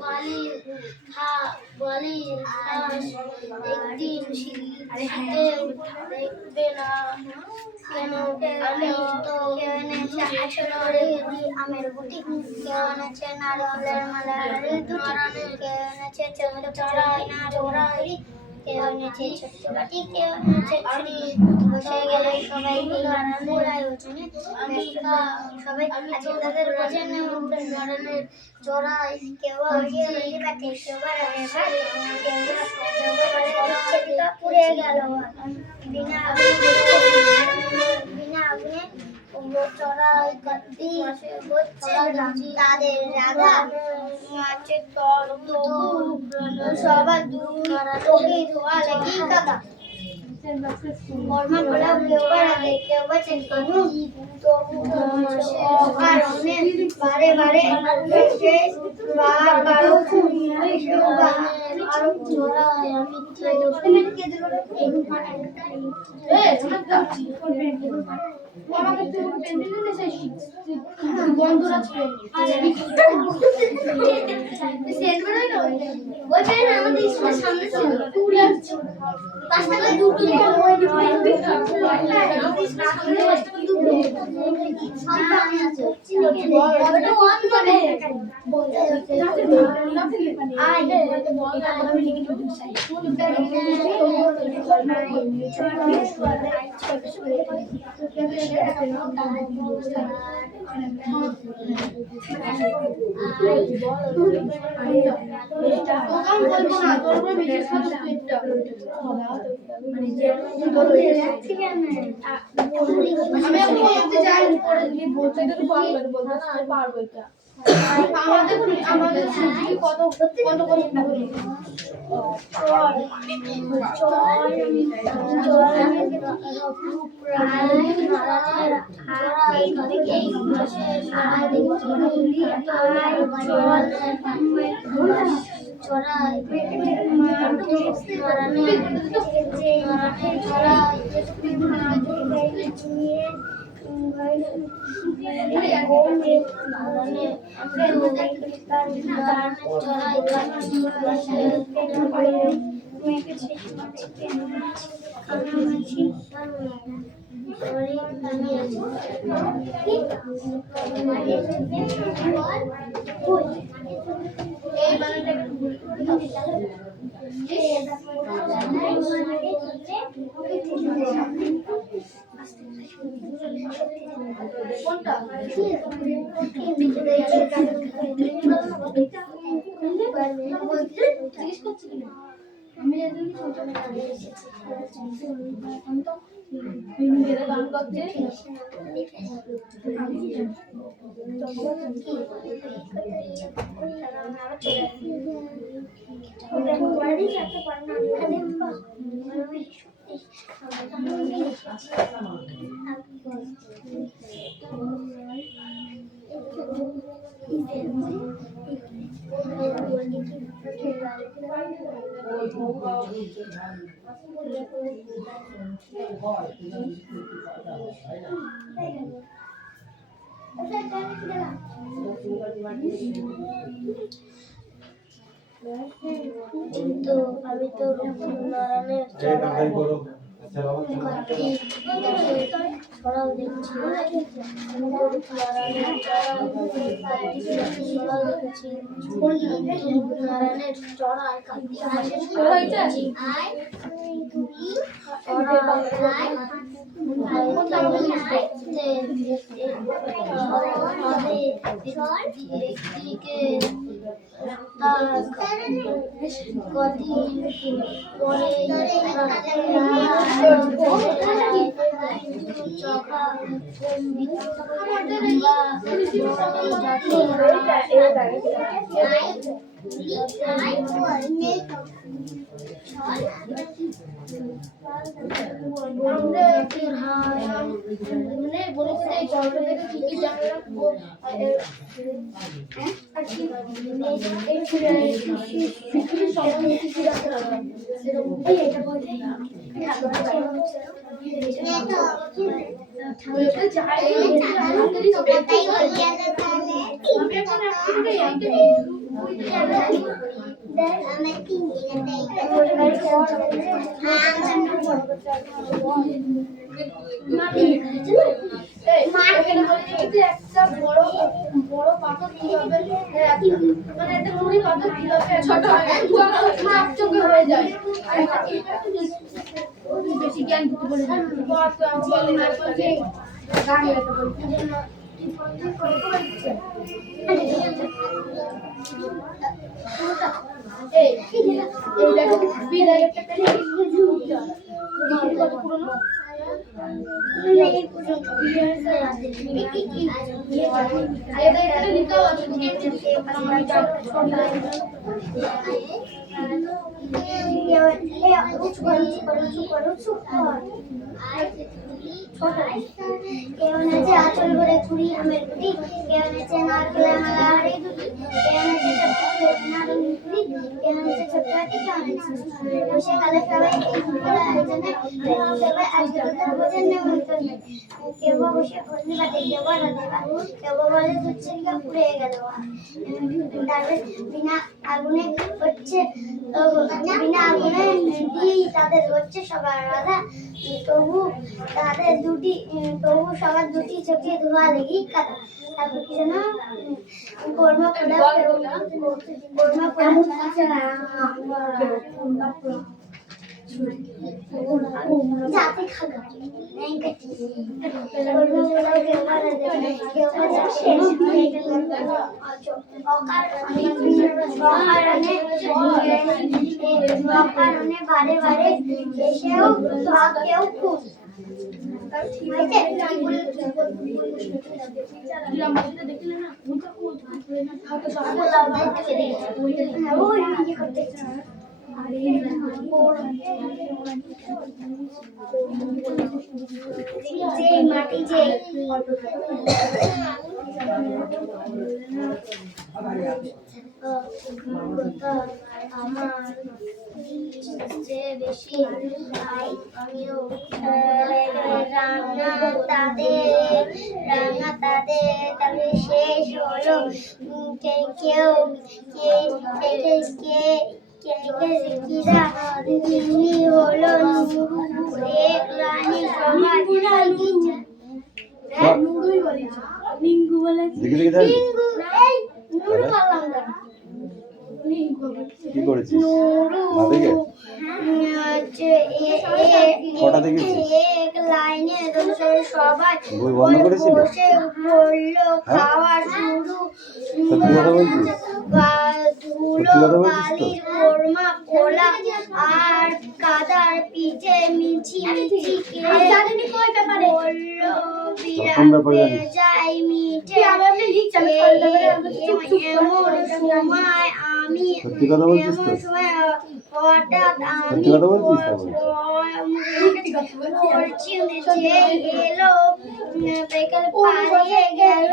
বালির হাঁস একদিন শীতে দেখবে না কেন আমি তো এনেছে আমের গুটি, কেউ এনেছে নারকেলের মালা কেউ এনেছে চড়াই চড়াই, কেউ এনেছে ছোট্ট বাটি, কেউ এনেছে ছুরি। বসে গেলে সবাই ঘোড়ায় ওঠেনে সবাই তাদের বোঝেন চড়াই, কেউ বাটে, কেউ বাড়াবে ভাত, কেউ পুড়ে গেল বিনা আগুনে চড়াই হচ্ছে তাদের রাধা আছে সবার তোকে ধোয়া লেগে কাদা কর্মা বলা কেউ বাড়াবে কেউ বাঁচে কানু কারণে বারে বারে কারো আরো চড়াই আমি আমাদের কত কত গান করছে কিন্তু আমি তো নারায়ণের ছড়াও দেখছি নারায়ণের চড়াই কদিন পরে একটা বড় বড় পাথর কিভাবে মানে একটা নুড়ি পাথর কিভাবে ছোট মাপ চোখে হয়ে যায় আর বেশি জ্ঞান দিতে বলে গান গাইতে বলছে এই দেখো বিদায় একটা পেলে পুরনো नहीं पूछो ये इधर लिखा हुआ है কেউনাচে আচল ভরে কুড়ি আমের কুড়ি কেউনাচে নারকেল মালা হাড়ি দুটি কেউনাচে কেউনাচে ছোট্ট হাতি কেউনাচে বসে কালে সবাই এই ফুটবল আয়োজনে সবাই আজকে তোদের ভোজন নেমন্তন্ন কেউ বসে ভোজন কাটে কেউ রাতে কেউ বলে দুচ্ছিকা পুড়ে গেল তারপরে বিনা আগুনে হচ্ছে বিনা আগুনে তাদের হচ্ছে সবার রাধা তবু তাদের তবু সবার দুটি চোখে ধোয়া লেগে কাটা তারপর কি যেন जाते खागा नहीं कटी অকারণে বারে বারে এসেও কেউ খুব মাটি যে আমার বেশি আমিও রান্না তাদের তবে শেষ হলো কেউ হলো এক রানী নিঙ্গু বলে কি করেছিস না দেখে লাইনে সবাই বই বন্ধ করেছিল বসে বললো খাওয়া শুরু ধুলো বালির কোরমা পোলা আর কাদার পিঠে মিছি মিছি বললো বিরাট যাই মিঠে এমন সময় আমি হঠাৎ আমি এলো বিকেল পালিয়ে গেল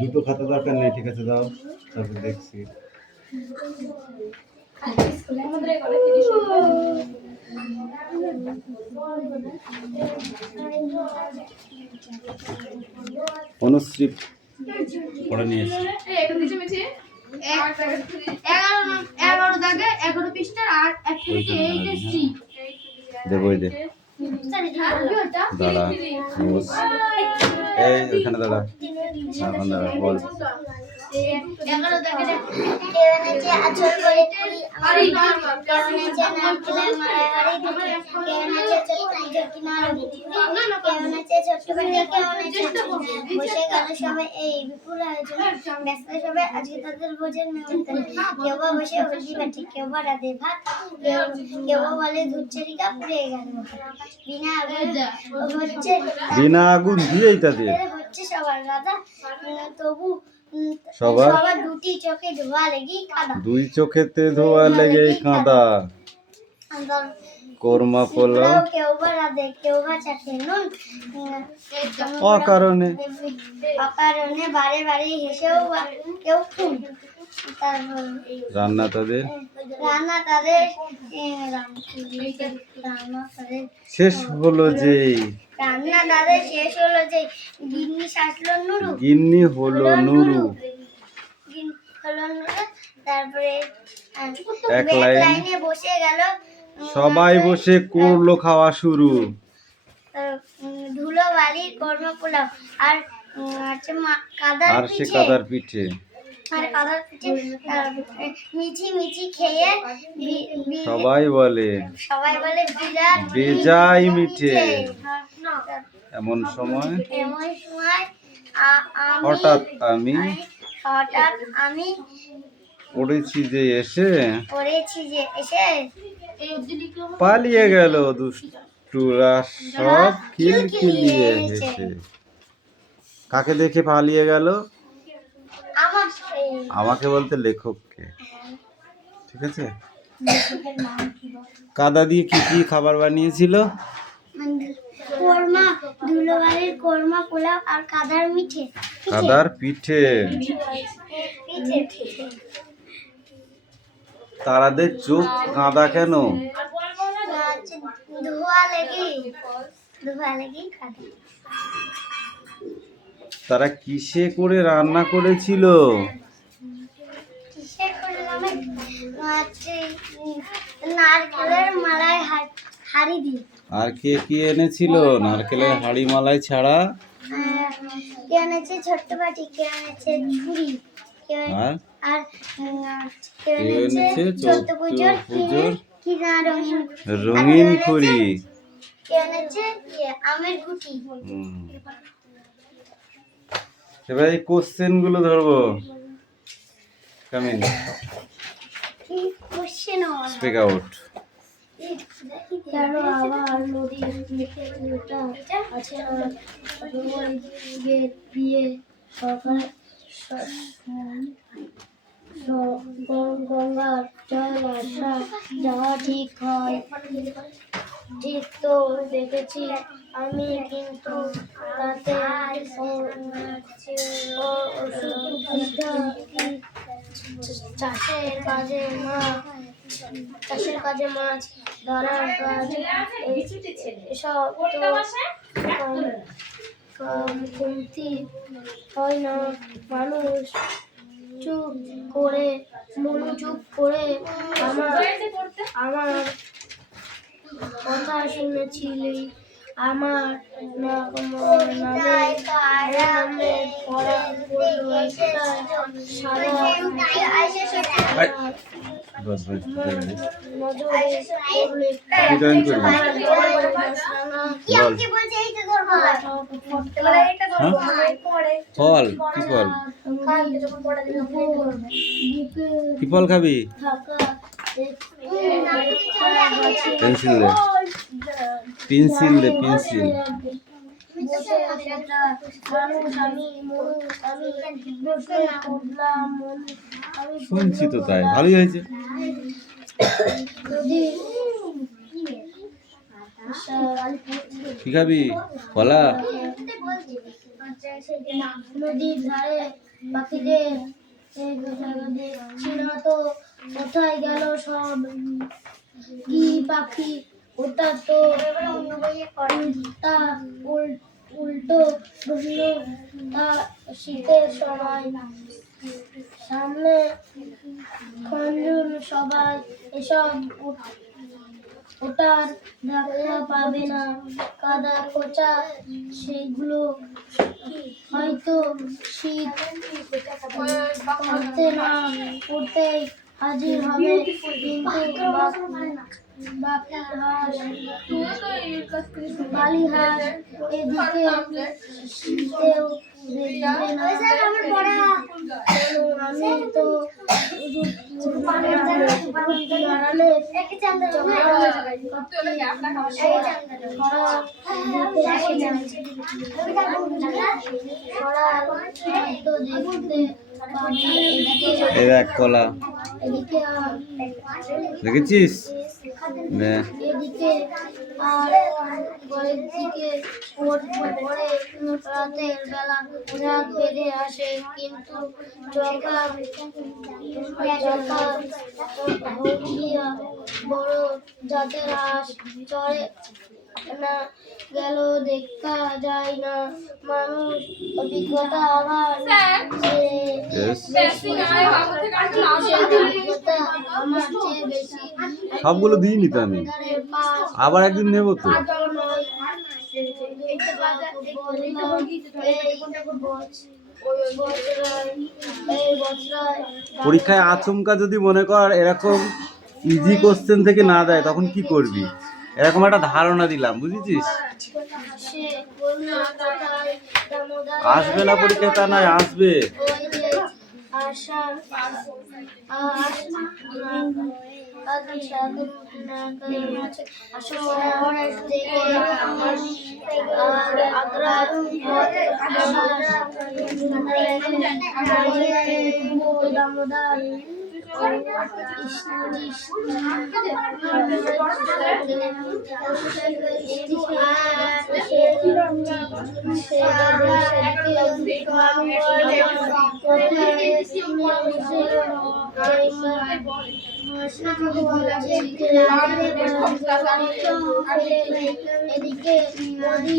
দুটো খাতা দরকার নেই ঠিক আছে দাও তারপর দেখছি অনুশ্রী পড়ে নিয়ে এসেছি 11 দাগে 11 পৃষ্ঠার আর অ্যাক্টিভিটি 8 এর সি দেবো এই দে দাঁড়া নোস এই ওখানে দাঁড়া এখন দাঁড়া বল 11 দাগে কেউনাচে আচল করে কুড়ি আরে কেউনাচে নারকেল মালা হাড়ি কেউনাচে ছোট্ট কিনারে কেউনাচে ছোট্ট বেটে কেউনাচে বসে গেল সবাই এই বিপুল আয়োজনে ব্যস্ত সবাই আজকে তাদের ভোজন নেমন্তন্ন কেউ বসে হলদি বাটি কেউ রাতে ভাত কেউ বলে দুচ্ছরিকা পুড়ে গেল বিনা আগুন দিয়েই তা দিয়ে হচ্ছে সবার রাধা তবু সবার দুটি চোখে ধোয়া লেগেই কাঁদা দুই চোখেতে ধোয়া লেগেই কাঁদা কোরমা পোলাও কেউ বা রাধে কেউ বা চাটে নুন অকারণে অকারণে বারে বারে হেসেও কেউ খুন। তারপর রান্না তাদের রান্না তাদের শেষ হলো যে রান্না তাদের শেষ হলো যে গিন্নি শাসলো নুরু গিন্নি হলো নুরু। হলো নুরু। তারপরে এক এক লাইন লাইনে বসে গেল সবাই বসে করলো খাওয়া শুরু। ধুলো বালির কর্ম পোলাও আর হচ্ছে কাদার আর সে পিঠে কাদার পিঠে আর কাদার পিঠে মিছি মিছি খেয়ে সবাই বলে সবাই বলে বিরাট বেজাই মিঠে। এমন সময় এমন সময় হঠাৎ আমি আমি পড়েছি যে এসে এসে পালিয়ে গেল দুষ্টুরা সব খিলখিলিয়ে হেসে। কাকে দেখে পালিয়ে গেল? আমার আমাকে বলতে লেখককে। ঠিক আছে। কাদা দিয়ে কি কি খাবার বানিয়েছিল? কোরমা ধুলোবালির কোরমা পোলাও আর কাদার মিঠে কাদার পিঠে। তারাদের চোখ কাঁদা কেন? ধোয়া লেগে কাদা। তারা কিসে করে রান্না করেছিল? নারকেলের মালায় হাড়ি দিয়ে। আর কে কি এনেছিল নারকেলের হাড়ি মালাই ছাড়া? কে এনেছে ছোট্ট বাটি, কে এনেছে ঝুড়ি, আর আর কে এনেছে ছোট্ট পুজোর কি না রঙিন খুরি। কে এনেছে আমের গুটি। এবার এই কোশ্চেন গুলো ধরবো। কামিন কি কোশ্চেন? Speak out. কেন আবার নদীর মুখে লোটা আছে না? গেট দিয়ে সরকার গঙ্গার জল আসা যাওয়া ঠিক হয়। ঠিক তো দেখেছি আমি, কিন্তু তাতে চাষের কাজে মাছ ধরার কাজ এসব তো কমতি হয় না। মানুষ মনোযোগ করে আমার কথা শুনেছিলি। আমার নামে পড়া বললো একটা সাদা নজরে ফল কি ফল? কি ফল খাবি? পেন্সিল দে, পেন্সিল দে, পেন্সিল। শুনছি তো তাই, ভালোই হয়েছে। কি খাবি? কলা? নদীর ধারে পাখিদের দেখছি না তো, কোথায় গেল সব? কি পাখি ওটা? তো উল্টো বসলো তা শীতের সময়। সামনে খঞ্জুর সবাই এসব ওটার দেখা পাবে না। কাদা কোচা সেগুলো হয়তো শীত পড়তে না পড়তেই হাজির হবে। কিন্তু বালিহাঁস এদিকে শীতেও দেখবে না। আমি তো দেখতে এই দেখ কলা এদিকে দেখেছিস? নে। এদিকে আর পরের দিকে পরে রাতের বেলা রাত বেড়ে আসে, কিন্তু হলদিয়া বড় জাতের হাঁস চড়ে না গেল দেখা যায় না মানুষ। অভিজ্ঞতা আবার Yes. অভিজ্ঞতা আমার চেয়ে বেশি। সবগুলো দিইনি তো আমি, আবার একদিন নেবো তো। পরীক্ষায় আচমকা যদি মনে কর এরকম ইজি কোশ্চেন থেকে না দেয় তখন কি করবি, এরকম একটা ধারণা দিলাম, বুঝেছিস? আসবে না পরীক্ষা তা নয়, আসবে। এদিকে নদী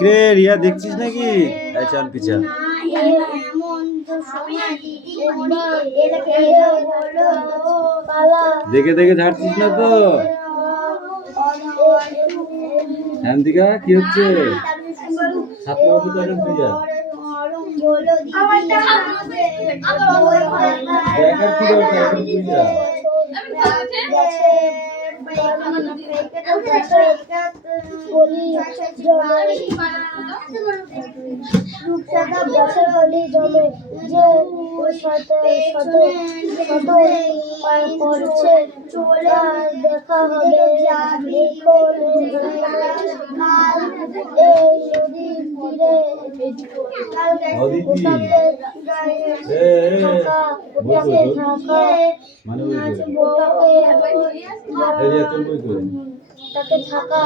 কে রিয়া দেখছিস নাকি? চল পিছা দেখে দেখে ঝাড়ছিস না তো? হ্যান্দিকা কি হচ্ছে? ছাত্র তো অনেক পূজা দেখার কি দরকার পূজা। দেখা হবে তাকে থাকা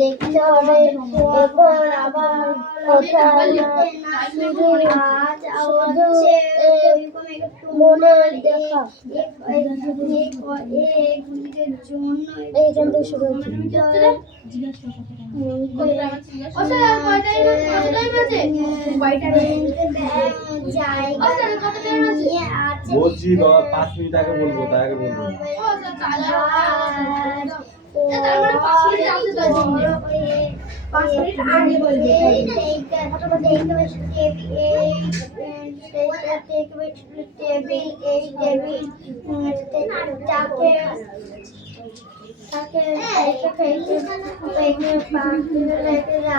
দেখতে হবে এখন আবার মনে দেখা এইখান থেকে শুরু হচ্ছে। বলছি 5 মিনিট আগে বলবো, তার আগে বলবো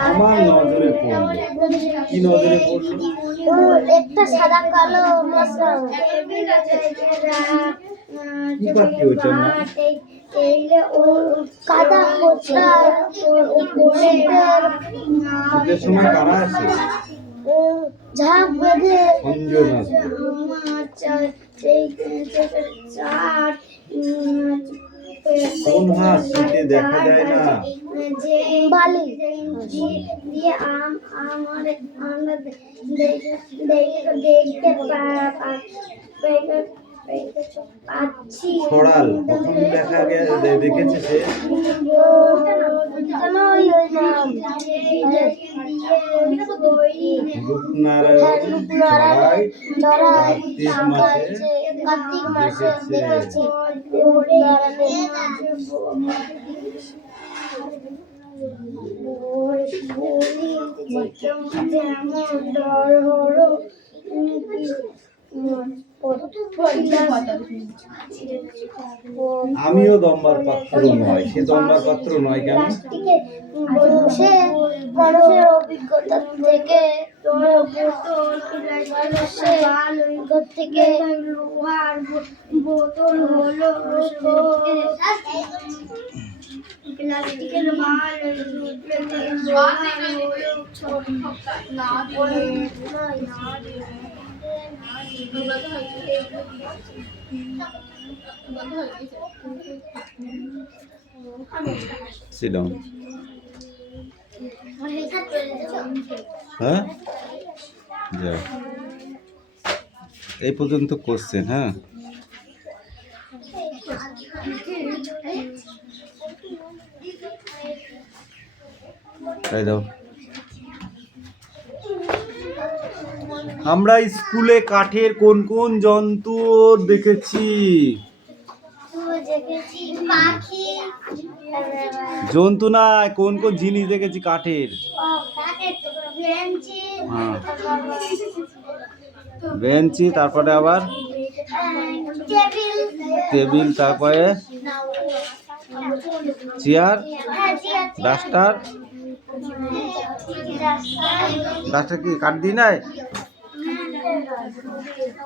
আমার নজরে পড়লো। কি নজরে পড়লো? একটা সাদা কালো মশলা কি পাখি ওইটা না? কাদা কোচা শীতের সময় কারা আছে? ঝাঁক বেঁধে কোন হাঁস শীতে দেখা যায় না? বালি দিয়ে আমরা দেখতে পাচ্ছি ছড়াল প্রথম দেখেছে সে রূপনারায়ণ চড়াই কার্তিক মাসে দেখেছে। আমিও দম্বার পাত্র নয়, সে দম্বার পাত্র নয় কেন? মানুষের অভিজ্ঞতা থেকে থেকে লোহার বোতল হলো প্লাস্টিকের মাল Sit down. হ্যাঁ যাও এই পর্যন্ত কোশ্চেন। হ্যাঁ তাই দাও। আমরা স্কুলে কাঠের কোন কোন যন্ত্র দেখেছি? জন্তু না, কোন কোন জিনিস দেখেছি কাঠের? হ্যাঁ বেঞ্চি, তারপরে আবার টেবিল, তারপরে চেয়ার, ডাস্টার। ডাস্টার কি কাঠ দিয়ে নাই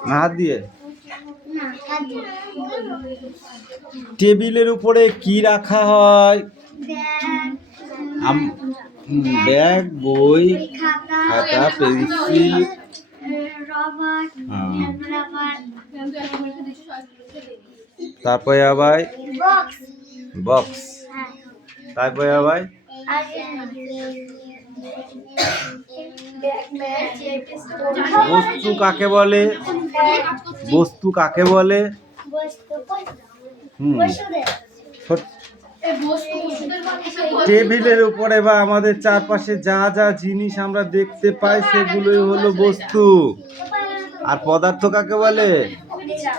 না হাত দিয়ে? টেবিলের উপরে কি রাখা হয়? ব্যাগ, বই, খাতা, পেন্সিল। তারপরে আবার বক্স, তারপরে আবার বস্তু কাকে বলে? বস্তু কাকে বলে? টেবিলের উপরে বা আমাদের চারপাশে যা যা জিনিস আমরা দেখতে পাই সেগুলোই হলো বস্তু। আর পদার্থ কাকে বলে?